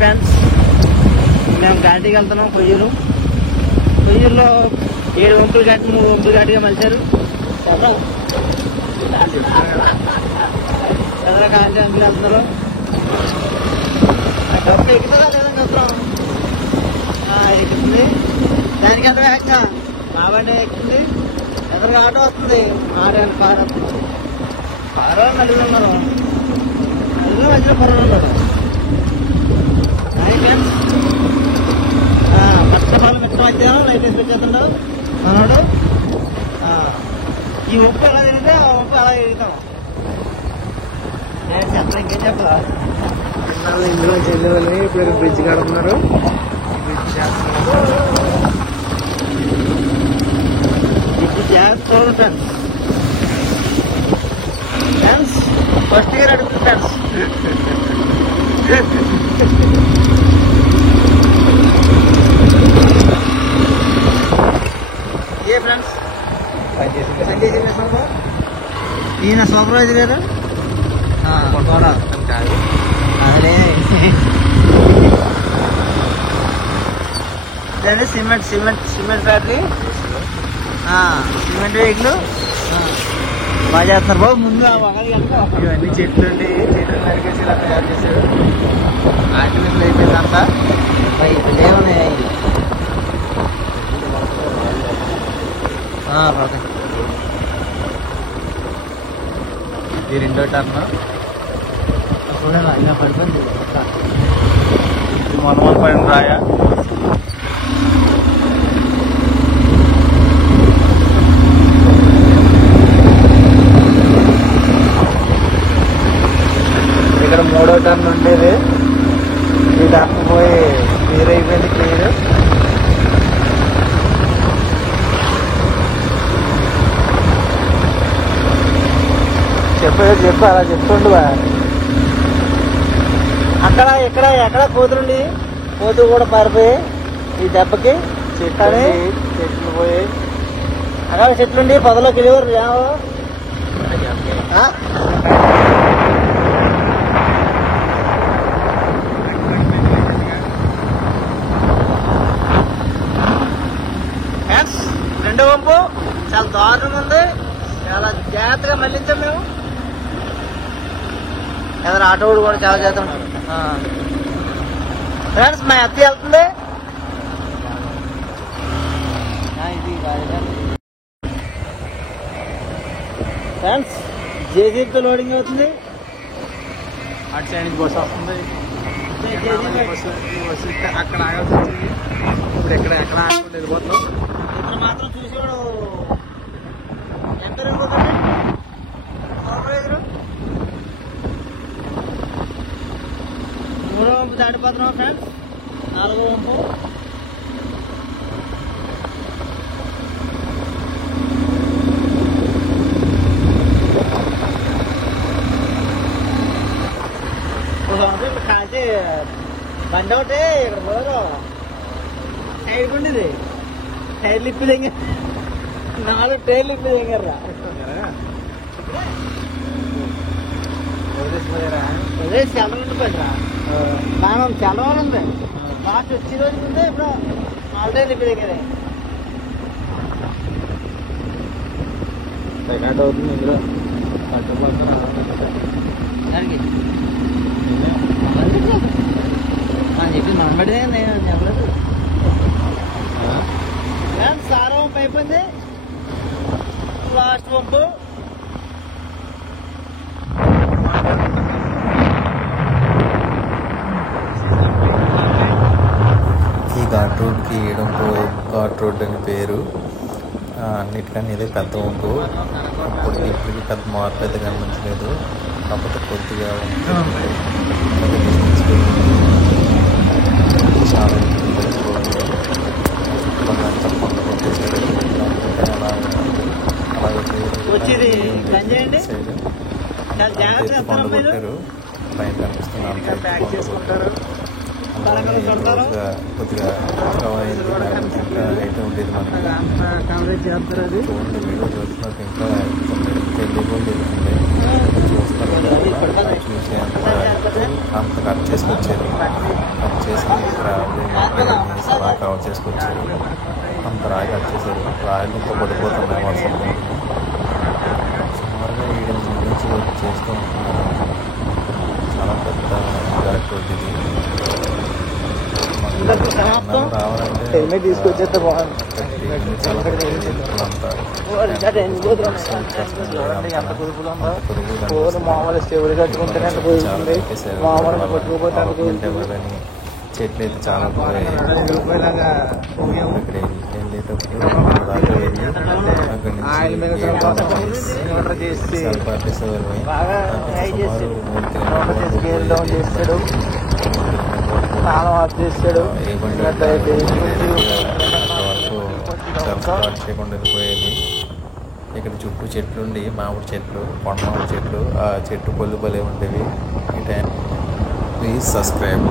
Friends, మేము ఘాటీకి వెళ్తున్నాం. కొయ్యూరులో 7 వంపులు ఘాటి 3 వంపులు ఘాటిగా మలిచారు. ఎదర కాంతి అంకులు వెళ్తున్నారు. డబ్బు ఎక్కుతుందా లేదని వస్తున్నాం. ఎక్కుతుంది. దానికి ఎంత వేగంగా బాబానే ఎక్కుతుంది. ఎదురుగా ఆటో వస్తుంది. ఆటో కారు వస్తుంది. కారు నలుగురు ఉన్నారు. నలుగురు మధ్యలో పొరలు ఉన్నారు. పచ్చపాలు మెచ్చ మధ్యాహ్నం లైట్ వేసుకొచ్చేస్తున్నాడు మనోడు. ఈ ఉప్పు ఎలా తిరిగితే ఆ ఉప్పు అలా తిరుగుతాం. నేను చెప్పాలి, ఇంకేం చెప్పాలా. ఇందులో చెల్లెలని ఇప్పుడు బ్రిడ్జ్ కడుతున్నారు. బ్రిడ్జ్ చేస్తారు ఫ్రెండ్స్. ఫస్ట్ ఇయర్ అడుగుతుంది ఫ్రెండ్స్. ఏ ఫ్రెండ్స్ పనిచేసింది సోమవారం. ఈయన సూపర్వైజర్ గారు కూడా అదే సిమెంట్ ఫ్యాక్టరీ. సిమెంట్ వెహికల్ బాగా చేస్తున్నారు బాబు. ముందు ఇవన్నీ చెట్లు నరికేసి ఇలా తయారు చేశారు. ఆర్టిఫిషియల్ అయిపోయిందంతా. ఏమున్నాయి ఇది 2వ టర్న్. చూడాలి ఇలా పడిపోయింది. మనమల్ పైన రాయ. ఇక్కడ 3వ టర్న్ ఉండేది. ఈ టర్న్ పోయి క్లియర్ అయిపోయింది. క్లియర్ చెప్పు అలా చెప్తుండు. అక్కడ ఎక్కడ కోతులుండి కోతులు కూడా పారిపోయి ఈ దెబ్బకి చెట్లు పోయి అక్కడ చెట్లుండి పొదలోకి వెళ్ళేవారు. రెండో వంపు చాలా దారుణంగా ఉంది. చాలా జాగ్రత్తగా మళ్ళించాం మేము. ఎదురు ఆటో కూడా చాలా జాగ్రత్త ఉంటుంది ఫ్రెండ్స్. మా అత్త వెళ్తుంది. ఫ్రెండ్స్ జేసీబీతో లోడింగ్ అవుతుంది. అటు సైడ్ నుంచి బస్సు వస్తుంది. బస్సు అక్కడ ఆగాల్సి వచ్చింది. ఇప్పుడు ఎక్కడ ఆగకుండా వెళ్ళిపోతున్నాం. ఇక్కడ మాత్రం చూసేవాడు ఎంపీ వెళ్ళిపోతుంది. సూపర్వైజరు 3వ వంపు దాటిపోతున్నాం ఫ్రెండ్స్. 4వ వంపు. కాల్చి బండి ఒకటి ఇక్కడ పోరు సైడ్ ఉండేది. టైర్లు ఇప్పి దగ్గర 4 టైర్లు ఇప్పి దగ్గర సెలవు ఉండిపోయిరా. మనం సెలవు ఉంది. లాస్ట్ వచ్చే రోజు ముందే ఇప్పుడు 4 టైర్లు ఇప్పి దగ్గర సెకండ్ అవుతుంది. ఇందులో దానికి చెప్పి మనబడిదే నేను చెప్పలేదు. 6వ వంపు అయిపోయింది. లాస్ట్ వంపు. ఈ ఘాట్ రోడ్కి ఏడంపు ఘాట్ రోడ్ అని పేరు. అన్నిటికన్నా ఇదే పెద్ద వంపు. ఇప్పటికి పెద్ద మార్పు అయితే గమనించలేదు. కాకపోతే కొద్దిగా చాలా కొట్టారు. పైన కనిపిస్తున్నాం. కొద్దిగా కవర్ అయింది. ఇంకా అయితే ఉండేది మనకి. చూడండి వీడియో చూస్తున్నట్టు ఇంకా వెళ్ళిపోయింది. చూస్తారు చూసి అంత కట్ చేసుకొచ్చారు. కట్ చేసి రాళ్ళు వేసి బాగా కవర్ చేసుకొచ్చారు. అంత రాయి కట్ చేశారు. రాయలు ఇంకా పడిపోతున్నాయి వర్షం సుమారుగా 7-8 నుంచి వర్క్ చేస్తూ ఉంటున్నారు. చాలా పెద్ద ఘాట్ రోడ్ ఇది. రావాలంటే తీసుకొచ్చేస్తే బాగుంది. మామూలు చెవులు కట్టుకుంటేనే అంత కుదురుతుంది. మామూలుగా పట్టుకోపోతే చెట్లు అయితే చాలా వెళ్ళేటప్పుడు దాకా వెళ్ళి అక్కడి నుంచి చేస్తాడు. స్నానం చేస్తాడు. చేయకుండా వెళ్ళిపోయేది. ఇక్కడ చుట్టూ చెట్లు ఉండి మామిడి చెట్లు, కొండ మామిడి చెట్లు, ఆ చెట్టు పళ్ళు భలే ఉండేవి. ఈ టైం ప్లీజ్ సబ్స్క్రైబ్.